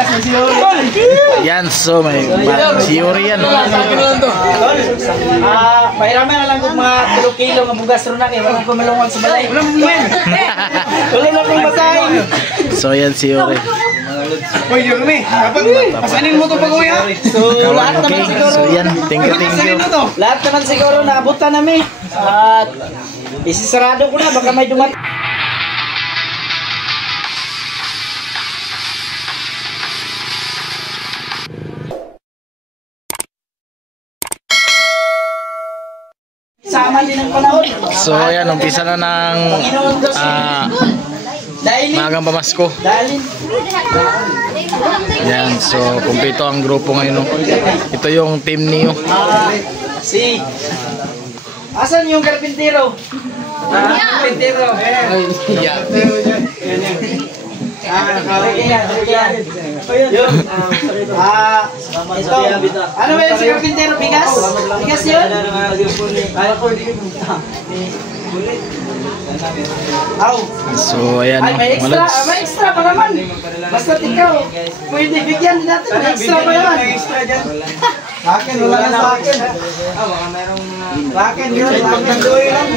bigas na si Yuri. Yan, so may si Yuri yan. Pairami na lang kung mga 3 kilo ng bugas ron na kaya walang kumalungag sa balay. Wala na kong basahin. So yan si Yuri. Uy, Yuri, pasanin mo ito pag-uwi ha? So, lahat naman siguro. So yan, thank you. Lahat naman siguro nakabutan namin. At isisarado ko na, baka may dumat. Sama din ang panahon. So yan, umpisa na ng magang pamasko. Yan, so kumpleto ang grupo ngayon. Ito yung team niyo. Asan yung karpintero? Karpintero. Ano ba yun si karpintero? Bigas? Bigas yun? So ayan, may extra pa naman. Basta ikaw, pwede bigyan natin. May extra pa naman. Sa akin, wala na sa akin. Sa akin yun, magdandoy lang.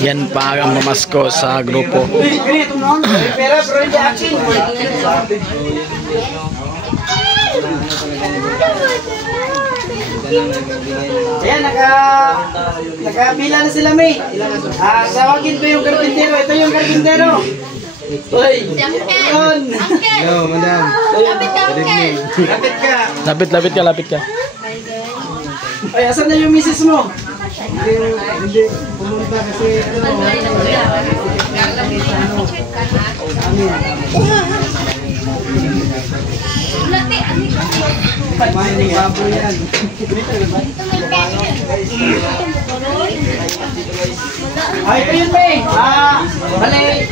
yan pa ang pamasko sa grupo. Pero bro, hindi akin. Ayan, nakabila na sila, May. Tawagin ko yung karpintero. Ito yung karpintero. Uy! Yun! Hello, madam. Lapit ka, Uncle! Lapit ka! Lapit ka. Ay, asan na yung misis mo? Hindi, pumunta kasi Mining baboy yan. Ay, ito yun, May. Bali.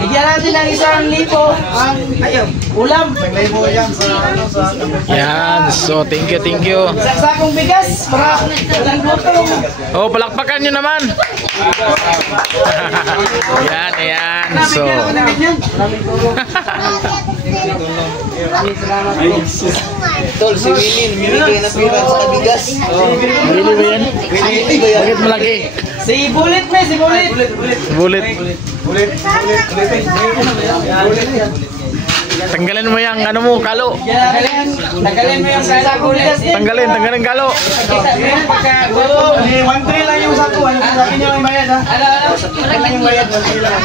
Bigyan natin ng 1,000 ang ulam. Yan, so thank you. Saksakong bigas para walang lutong. Oh, palakpakan nyo naman. Yan. So Tol, si Willie, minigay na pira sa bigas. Willie ba yan? Bakit malaki? Si Bullet, May, si Bullet. Bulit. Tanggalin mo yung ano mo, kalo. Tanggalin mo yung saksakong bigas. Tanggalin kalo. Pagka, 1-3 lang yung sako. Sabi niyo yung bayad, ha? Ano yung bayad? 1-3 lang.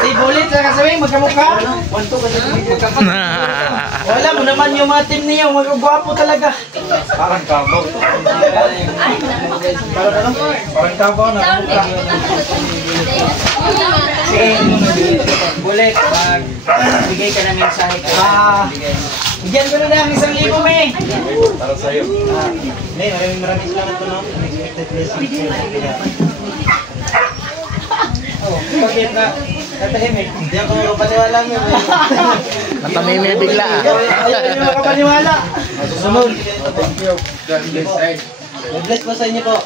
Si Bullet, sasabihin, magkamukha. 1-2 kasi magkamukha. Wala mo naman yung mga team niyo, magagwapo talaga. Parang kabaw. Parang kabaw na. Bullet, bigay ka ng mensahe ka. Bigyan ko na ng 1,000, May. Para sa'yo. May, maraming salamat po, no? Unexpected blessing. Bakit ka? Tatahimik. Hindi ako makapaniwala mo. Natamimi bigla. Ayaw nyo makapaniwala. Susunod. Thank you. Bless po sa inyo po.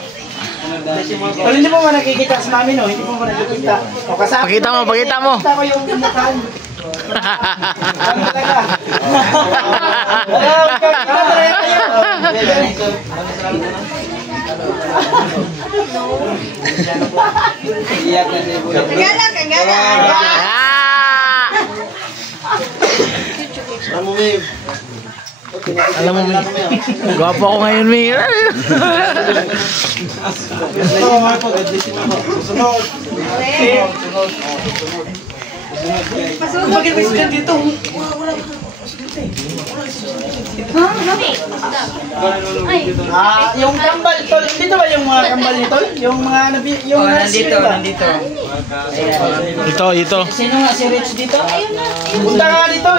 Well, hindi mo ba nakikita sa mami, no? Hindi mo ba nakikita? O kasama. Pakita mo. Pakita ko yung mukhaan. Ano talaga? Magkakita talaga kayo. Kagala. Alam mo, May. Gwapo ako ngayon, May. Bakit may sikat dito? Yung kambal, tol. Dito ba yung mga kambal nito? Yung mga nandito. Ito. Sino nga si Rich dito? Punta ka dito.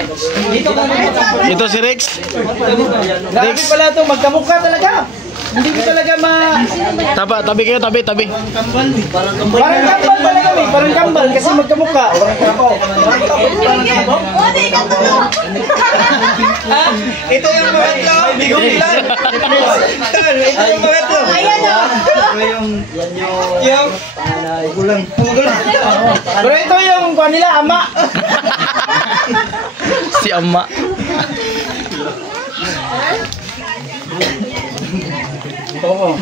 Dito ka dito. Ito si Rex. Grabe pala ito, magkamukha talaga. Hindi ko talaga Tabi kayo, tabi. Parang kambal pala kami, parang kambal kasi magkamukha. Parang kambal. Ito yung pangatlo, bigong ilan. Ito yung pangatlo. Ayan o. Yung gulang. Pero ito yung kuha nila, ama. Si Ama. Oo.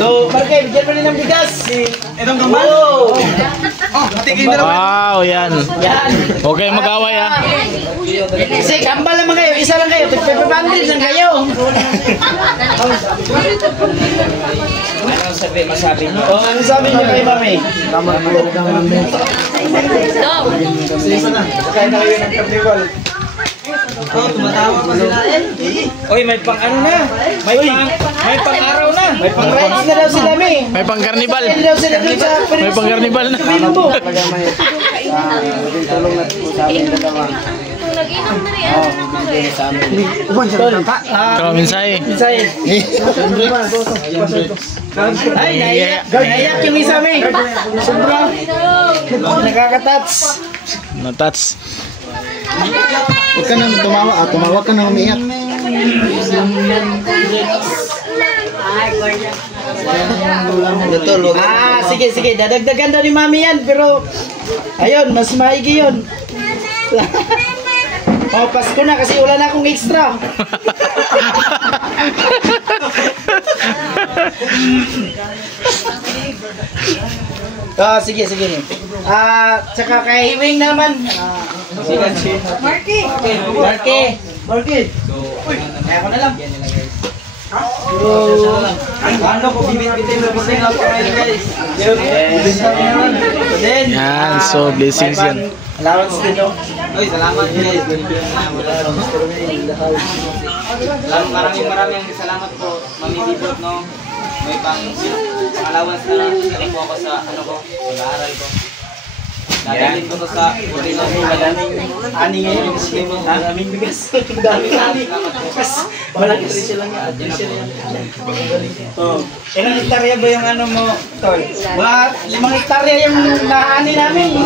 So, Marke, bigyan mo rin ng bigas. Itong kambal? Oo. Tingin na naman. Wow, yan. Yan. Okay, mag-away ha. Kasi kambal naman kayo, isa lang kayo. Pagpapabandage lang kayo. Masabi mo. Oh, ano sabi niyo kay Mami? Tama po. Kaya na kayo ng karnival. Oh, tumatawa pa sila eh. Oy, may pang ano na. May pang araw na. May pang-rides na daw sila, Mi. May pang-karnibal. Hindi daw sila dun sa May pang-karnibal na. Sabihin mo. Ikaw, Minsay. Minsay. Ay, naiyak yung isa, Mi. Sobra. Nakakatats. Natats. Huwag ka nang tumawa ka nang umiyak. Sige. Dadagdagan daw ni Mami yan, pero ayun, mas maigi yun. Oh, Pasko na kasi wala na akong extra. Sige. Tsaka kay Hiwing naman. Marky. Uy, kaya ko na lang. Ano ko bibit-bitin na bising ako ngayon, guys. Yan, so blessings yan. Allowance din no? Uy, salamat guys. Maraming salamat po, Mami Dibot, no? May allowance na lang po ako sa pag-aaral ko. Dadalhin ko to sa Purino. Ani ngayon yung kasi mo. Daming bigas. Dami. Wala kasi sila nga. Ilang hektarya ba yung ano mo, Tol? 5 hektarya yung naani namin.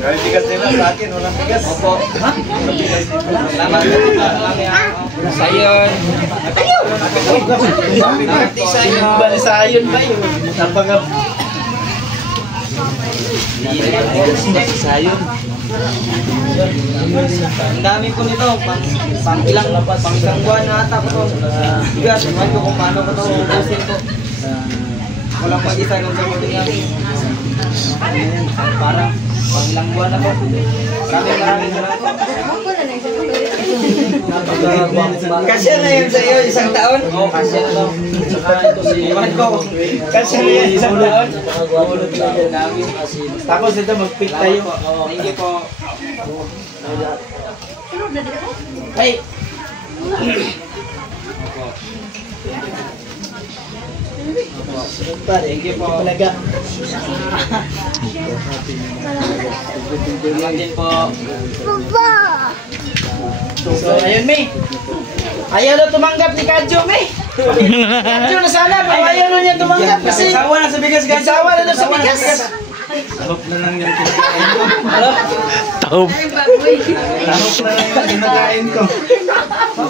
Kahit bigas nila sa akin, walang bigas. Opo. Salamat po sa Sayon. Balisayon ba yun? Napagab. Ang dami po nito. Pang isang buwan na ata po. Bigas, ewan ko kung paano ko ito ubusin po. Walang pag-isa nung sagutin niya. Parang pang ilang buwan na po. Maraming salamat. Kasya na yun sa iyo, isang taon? Oo, kasya na to. Iwan ko. Kasya na yan, isang taon? Dami. Tapos ito, mag-pick tayo. Thank you po. Ay! Thank you po. Talaga. Salamat din po. So, ayun, May. Ayaw na tumanggap ni Kadjo, May. Kadjo na sana, pero ayaw na niya tumanggap kasi Sawa na sa bigas, guys. sawa na daw sa bigas. Tahop na lang yan. Taob. Tahop na lang yung kinakain ko.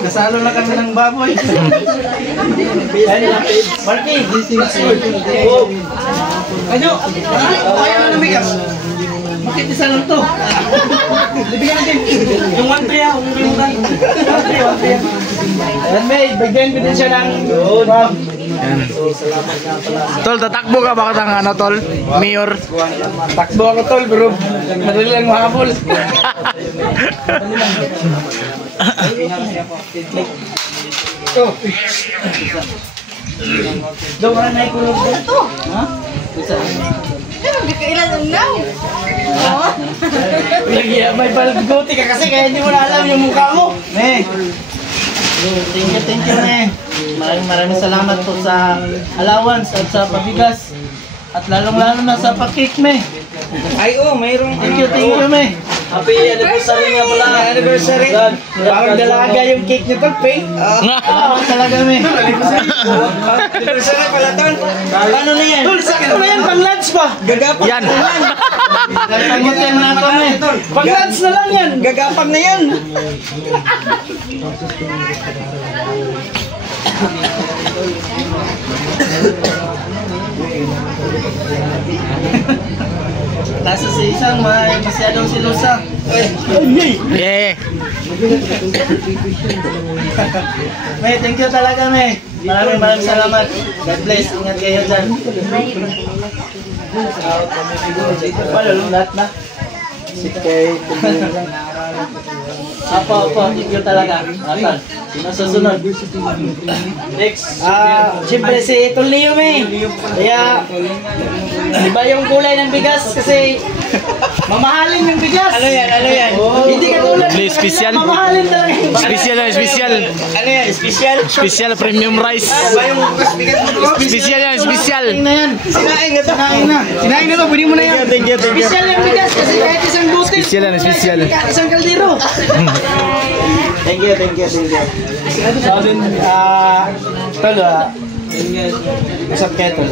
Kasalo na kami ng baboy. Marky, Kadjo, ayaw na ng bigas. Bakit isa lang to? Bibigyan natin. Yung 1-3 ah, yung 1-3. Ayan, May, bigyan ko din siya ng Tol, tatakbo ka ba ng ano, Tol? Mayor. takbo ako, Tol, bro. Madali lang mahabol. Oh. Daw, wala na ikulog dito. Ha? May balguti ka kasi kaya hindi mo na alam yung mukha mo. Ne. Thank you, Ne. Maraming salamat po sa allowance at sa pabigas. At lalong-lalo na sa pakik, Me. Ay, mayroong Thank you, Me. Happy anniversary nga pala. Anniversary. Parang dalaga yung cake nito, pink. Talaga, me. Anniversary pala, tol. Ano na yan? Tol, sakto na yan, pang lunch pa. Gagapang Yan. na yan. Tangitin na ito, me. Pang lunch na lang yan. Gagapang na yan. Nasa si isang may masyadong silusa. Yeah. May, thank you talaga, May. Maraming salamat. God bless. Ingat kayo dyan. Lahat na. Apa, thank you talaga. Atal. Sino susunod? Next. Siyempre si Tulio, May. Kaya, iba yung kulay ng bigas kasi mamahalin yung bigas. Ano yan? Hindi katulad. Special. Mamahalin talaga. Special. Ano yan? Special? Special premium rice. Iba yung Special yan, special. na yan. Sinaing na to. Sinaing na to. Pwede mo na yan. Thank you. Special yung bigas kasi kahit isang butil. Special yan, special. Isang kaldero. Thank you. So, din, tol, usap kayo, tol.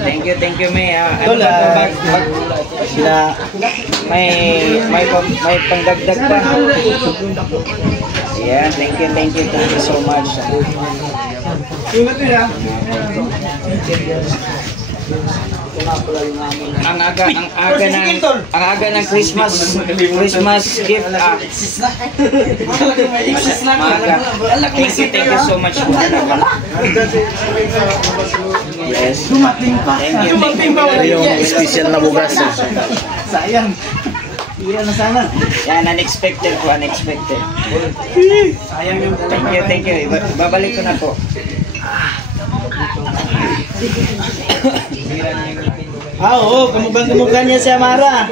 Thank you, May. Tol, may pangdagdag pa. Yeah, thank you so much. Ang aga ng Christmas gift. Thank you so much. Yes. Thank you. Yung special na bugas. Sayang. Iyan na sana. Yan, unexpected. Sayang yung thank you. Babalik ko na po. Oo, kumugan niya si Amara.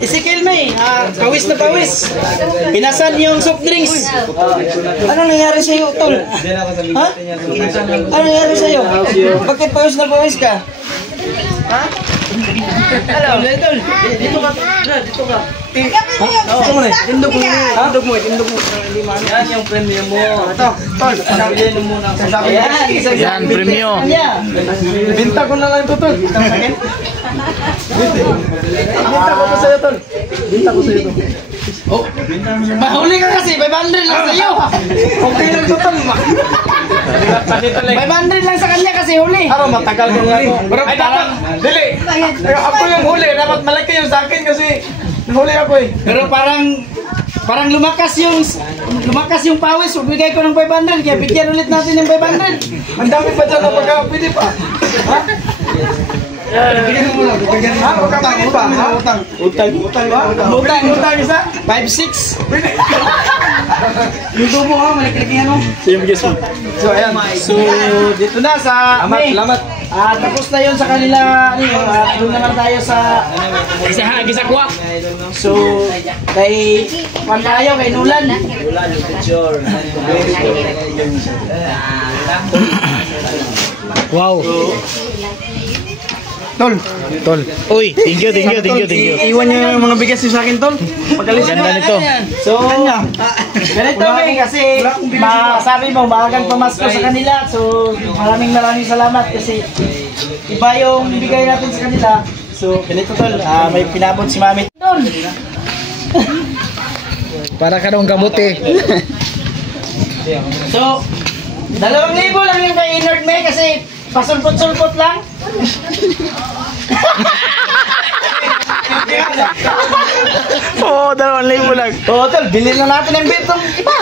Ezekiel May, pawis na pawis. Pinasan yung soft drinks. Anong nangyari sa'yo, Tol? Ha? Anong nangyari sa'yo? Bakit pawis na pawis ka? Ha? Hello, Tol. Dito ka. Tindog mo. Yan yung premium mo. Ito, Tol. Sabihin mo muna. Yan, premium. Binta ko na lang ito, Tol. Binta ko sa'yo, Tol. Oh, mahuli ka kasi. 500 lang sa'yo. Okay lang ito, Tol. 500 lang sa kanya kasi huli. Matagal ko nga ako. Ay, dapat. Dili. Ako yung huli. Dapat malaki yung sa akin kasi huli ako eh. Pero parang lumakas yung pawis. Bigay ko ng 500. Kaya bigyan ulit natin ng 500. Ang dami pa dyan na pagkakapili pa. Ha? Bigyan mo muna. Utang pa. Utang isa? 5-6. Yung tubo ka, maliklikihan mo. So, ayan. So, dito na sa May. Salamat. Tapos na yun sa kanila. Doon naman tayo sa Gisagwa. So, kay Pantayo, kay Nulan. Wow. Tol. Uy, thank you. Iwan niyo yung mga bigas niyo sa akin, Tol. Ganda nito. So, ganito May, kasi masabi mo, maagang pamasko sa kanila. So, maraming salamat kasi iba yung bigay natin sa kanila. So, ganito, Tol. May pinabot si Mami. Tol! Para ka daw kabuti. So, 2,000 lang yung kay Inord May kasi pasulpot-sulpot lang. Oo, 2,000 lang. Oo, Tol, bilhin na natin ang bitong iba.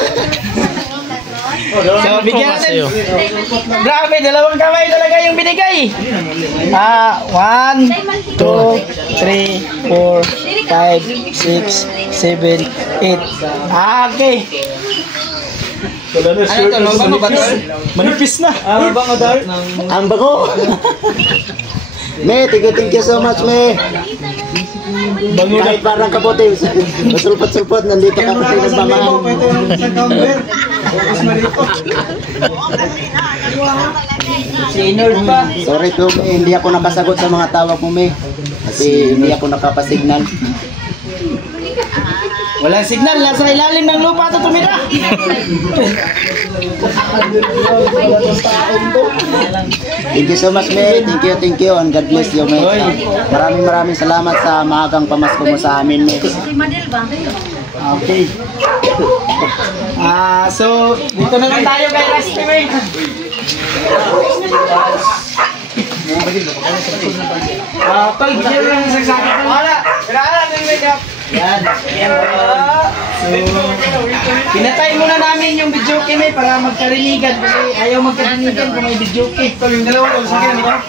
So, bigyan natin. Grabe, 2 kamay talaga yung binigay. 1, 2, 3, 4, 5, 6, 7, 8. Okay. Ano ito? Mabango ba ito? Manipis na. Mabango daw? Ang bago. Me, thank you so much, Me. Kahit parang kabote, masulpot-sulpot, nandito ka pa pinagmamahal. Si Inord pa. Sorry po, May. Hindi ako nakasagot sa mga tawag mo, May. Kasi hindi ako nakapasignal. Walang signal, nasa ilalim ng lupa ito tumira. Thank you so much, May. Thank you. And God bless you, May. Maraming salamat sa maagang pamasko mo sa amin, May. Okay. So, dito na lang tayo kay Rusty, May. Tol, bigyan mo lang isang sakit. Wala. Kailangan natin yung makeup. Yan. So, pinatay muna namin yung videoke, May, para magkarinigan. Kasi ayaw magkarinigan kung may videoke. Tol, yung dalawa ko, sige, di ba?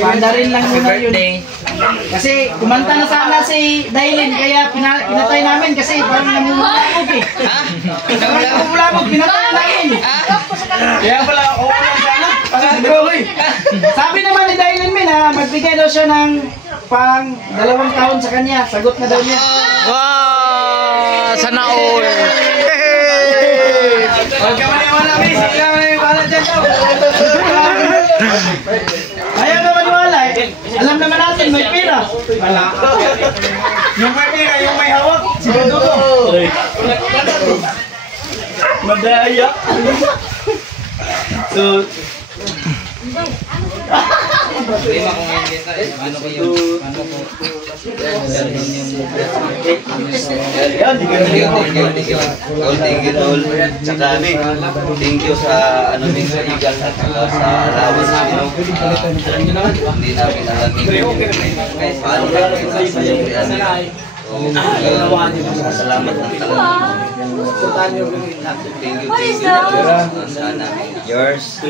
Panda rin lang muna yun. Kasi kumanta na sana si Dailin, kaya pinatay namin kasi parang namumulabog eh. Ha? Namumulabog, pinatay namin. Kaya pala, oo lang sana. Sabi naman ni Dailin Min na magbigay daw siya ng pang 2 taon sa kanya. Sagot na daw niya. Wow! Sana all! Huwag ka maniwala, Miss. Huwag ka maniwala dyan daw. Ayaw na maniwala eh. Alam naman natin, may pira. Yung may pira, yung may hawak. Siguro ko. Madaya. So, Lima kung ngayon dito eh. Ano ko yun? Ano ko? Thank you, Tol. Tsaka, May, thank you sa, sa igal at saka sa allowance, Hindi namin alam paano namin sasayaw. Salamat ng talaga. Thank you. Sana yours.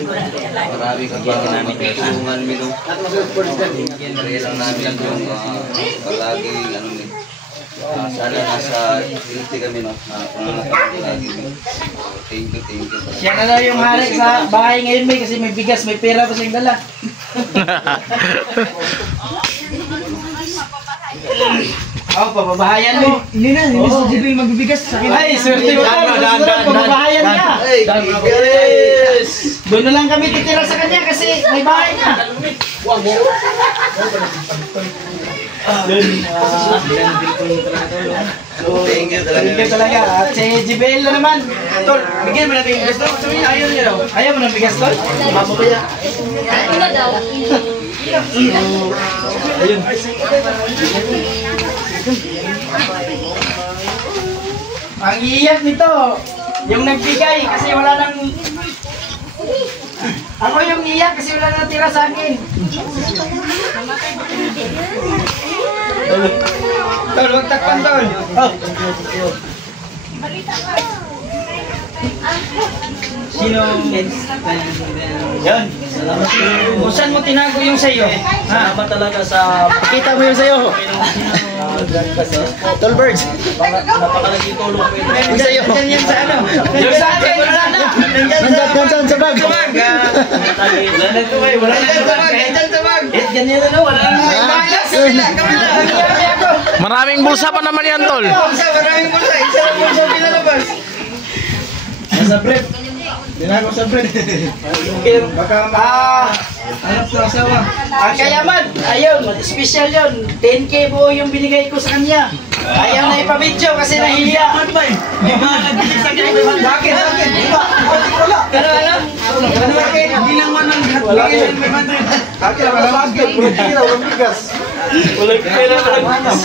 Marami ka pa namin kasungan, Milo. Kaya lang namin yung palagi, sana nasa healthy kami, no? Palagi. Thank you. siya na daw yung hari sa bahay ngayon, May, kasi may bigas, may pera pa siyang dala. Oh, pababahayan mo. Hindi na si Jibril magbibigas sa akin. Ay, swerte mo ka. Pababahayan ka. Doon na lang kami titira sa kanya kasi may bahay na. Thank you talaga. Thank you talaga. At si Jibril na naman. Tol, bigyan mo natin yung bigas, Tol. Sabi niya, ayaw niya daw. Ayaw mo ng bigas, Tol? Mamamaya. Ayun. Ang iiyak nito, yung nagbigay kasi wala nang... Ako yung iiyak kasi wala nang tira sa akin. Tol, wag takpan, Tol. Oh. Sino? Yan. Kung saan mo tinago yung sayo? Salamat talaga sa... Pakita mo yung sayo. Tolbergs. Napakalagi tulong. Yung sayo. Yan yan sa ano? Yung sa akin, wala na. Nandyan sa bag. Wala sa bag. Ganyan na, wala na. Maraming bulsa pa naman yan, Tol. Maraming bulsa. Isa lang bulsa pinalabas. Nasa bread. Dinago sa bread. Baka hanap sa asawa. Ang kayaman, ayun, special yun. 10K buo yung binigay ko sa kanya. Ayaw na ipabidyo kasi nahihiya. Bakit? Bakit? Wala. Ano bakit? Hindi lang manang bigay sa 500. Bakit? Wala bakit? Walang bigas. Walang pera, walang bigas.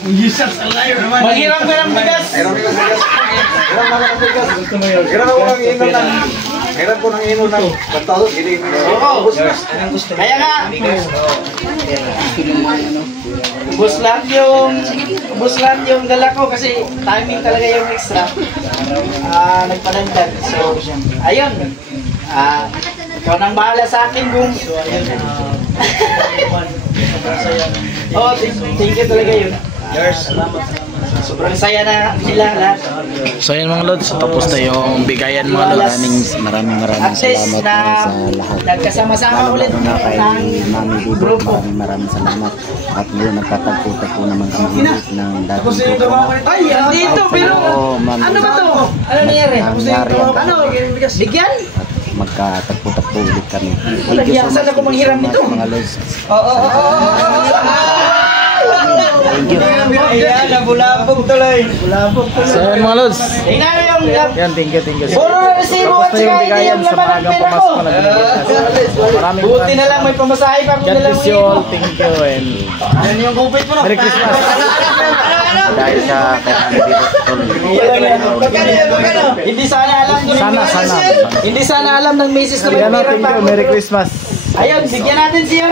Jesus, a liar naman. Maghiram ka ng bigas. Meron ko ng ino ng pantalo, giling. Oo. Kaya nga. Ubus lang yung dala ko kasi timing talaga yung extra. Nagpadagdag. So, ayun. Ikaw nang bahala sa akin kung... Oh, thank you talaga yun. Sobrang saya na sila lahat. So yun mga lods, tapos na yung bigayan mga lods. Maraming At least salamat na sa lahat. nagkasama-sama ulit Lalo na kay ng Mami Bibo, grupo. maraming salamat. At ngayon nagtatagpo-tagpo naman kami ulit ng dating grupo. Ay, andito, pero Oo, Mami. ano ba to? Ano nangyari? Nangyari yan. Ano? Bigyan? Magkatagpo-tagpo ulit kami. Kaya saan ako manghiram nito? Mga lods. Thank you. Ayan, nabulabog tuloy. Bulabog So yun mga lods. Tingnan mo yung Yan, thank you, thank you. puro na resibo at Tapos na yung saka hindi bigayan yung sa laman ng maagang pera ko. Pamasko na binigyan. Maraming Buti na lang may pamasahe pa kung God dalawang bless you all, thank you, and Yan yung gupit mo. Merry Christmas. Dahil sa kay Mami Bibo. Hindi sana alam ng Sana. Hindi sana alam ng misis na may Yan, pera thank pa. you, Merry Christmas. Ayun, bigyan natin siya.